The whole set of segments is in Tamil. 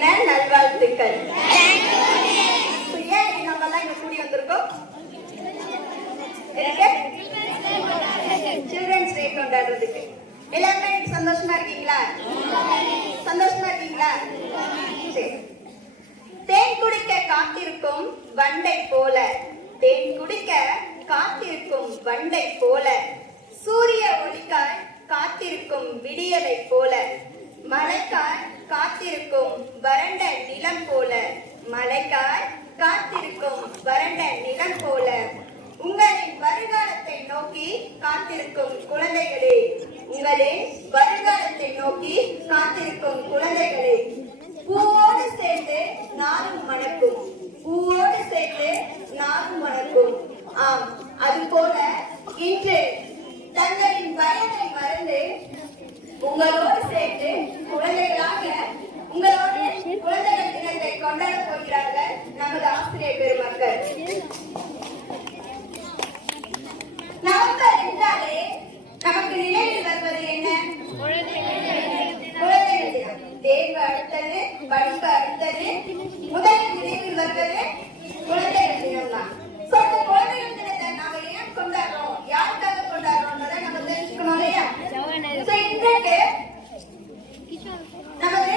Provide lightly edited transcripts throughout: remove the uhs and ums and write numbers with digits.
நல்வாழ்த்துக்கள். ஏன் நம்ம எல்லாம் இங்க கூடி வந்திருக்கோம்? சில்ட்ரன்ஸ் டே கொண்டாடுறதுக்கு. எல்லாருமே சந்தோஷமா இருக்கீங்களா? சந்தோஷமா இருக்கீங்களா? சரி. தேன் குடிக்க காத்திருக்கும் வண்டை போல, தேன் குடிக்க காத்திருக்கும் வண்டை போல, சூரிய ஒளிக்காய் காத்திருக்கும் விடியலை போல, மழைக்காய் காத்திருக்கும் வறண்ட நிலம் போல, மழைக்காய் காத்திருக்கும் வறண்ட நிலம் போல, உங்களின் வருங்காலத்தை நோக்கி காத்திருக்கும் குழந்தைகளே, உங்களின் வருங்காலத்தை நோக்கி காத்திருக்கும் குழந்தைகளே, பூவோடு சேர்ந்து நானும் மணக்கும், பூவோடு சேர்ந்து நானும் மணக்கும். ஆம், அது போல இன்று தங்களின் வயதை மறந்து உங்களோடு சேர்ந்து குழந்தைகளாக உங்களோடு குழந்தைகள் தினத்தை கொண்டாட போகிறார்கள் நமது ஆசிரியர் பெருமக்கள். நவம்பர் என்றாலே நமக்கு நினைவில் வருவது என்ன? குழந்தைகள் தினம். தேர்வு அடுத்தது, படிப்பு அடுத்தது, முதலில் நினைவில் வருவது குழந்தைகள் தினம் தான். குழந்தைகள் தினத்தை நாம ஏன் கொண்டாடுறோம், யாருக்காக கொண்டாடுறோம் நம்ம தெரிஞ்சுக்கணும் இல்லையா? இன்றைக்கு நமது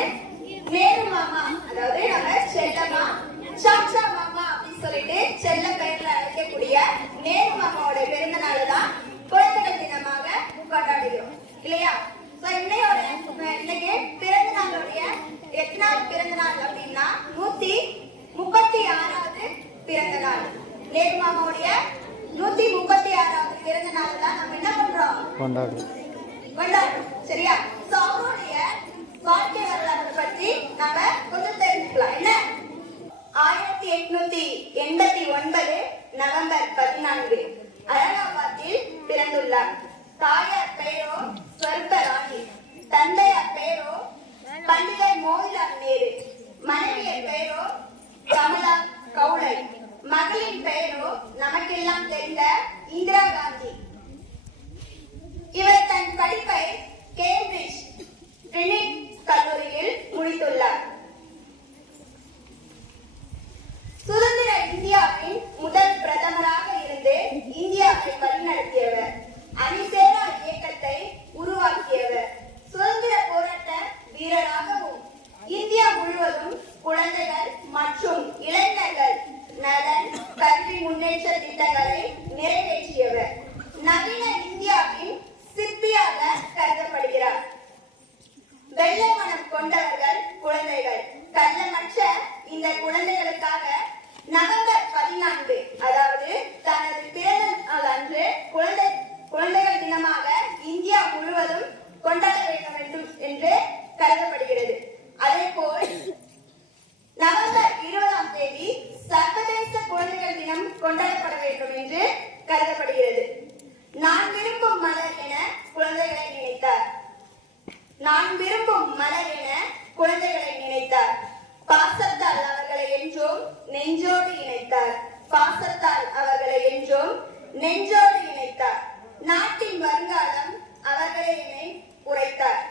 நேரு மாமா, அதாவது நம்ம செல்லம்மா, சாச்சா மாமா அப்படின்னு சொல்லிட்டு செல்ல பெயர்ல அழைக்கக்கூடிய நேரு மாமாவோட பிறந்த நாள் தான் குழந்தைகள் தினமாக கொண்டாடுகிறோம் இல்லையா? இன்னைக்கு பிறந்த நாளுடைய எத்தனாவது பிறந்த நாள் அப்படின்னா 136வது பிறந்த நாள். நேரு மாமாவுடைய 136வது பிறந்த நாள் தான் நம்ம என்ன பண்றோம்? கொண்டாடுறோம். சரியா? அவருடைய வாழ்க்கை வரலாற்றை பற்றி நாம கொஞ்சம் தெரிஞ்சுக்கலாம். என்ன? 1889 நவம்பர் 14 அலகாபாத்தில் பிறந்துள்ளார். தாயார் பெயரோ ஸ்வர்பராணி, தந்தையார் பெயரோ பண்டிதர் மோதிலால் நேரு, மனைவியர் பெயரோ கமலா கவுளை, மகளின் பெயரோ நமக்கெல்லாம் தெரிந்த இந்திரா காந்தி. இவர் தன் படிப்பை கேம்பிரிட்ஜ் ட்ரினிட்டி கல்லூரியில் முடித்துள்ளார். சுதந்திர இந்தியாவின் முதல் பிரதமராக இருந்து இந்தியாவை வழிநடத்தியவர், அணிசேரா இயக்கத்தை உருவாக்கியவர், சுதந்திர போராட்ட வீரராகவும் இந்தியா முழுவதும் குழந்தைகள் மற்றும் இளைஞர்கள் நலன் கல்வி முன்னேற்ற திட்டங்களை நிறைவேற்றியவர், நவீன இந்தியாவின் சிற்பியாக கருதப்படுகிறார். வெள்ளை மனம் கொண்டவர்கள் குழந்தைகள். கள்ளமற்ற இந்த குழந்தைகளுக்காக நவம்பர் 14 அதாவது தனது பிறந்த நாள் அன்று குழந்தைகள் தினமாக இந்தியா முழுவதும் கொண்டாட வேண்டும் என்று கருதப்படுகிறது. அதே போல் நவம்பர் 20ஆம் தேதி சர்வதேச குழந்தைகள் தினம் கொண்டாடப்பட வேண்டும் என்று கருதப்படுகிறது. நான் விரும்பும் மலர் என குழந்தைகளை நினைத்தார். நான் விரும்பும் மலர் என குழந்தைகளை நினைத்தார். பாசத்தால் அவர்களை என்றும் நெஞ்சோடு இணைத்தார். பாசத்தால் அவர்களை என்றும் நெஞ்சோடு இணைத்தார். நாட்டின் வருங்காலம் அவர்களே என உரைத்தார்.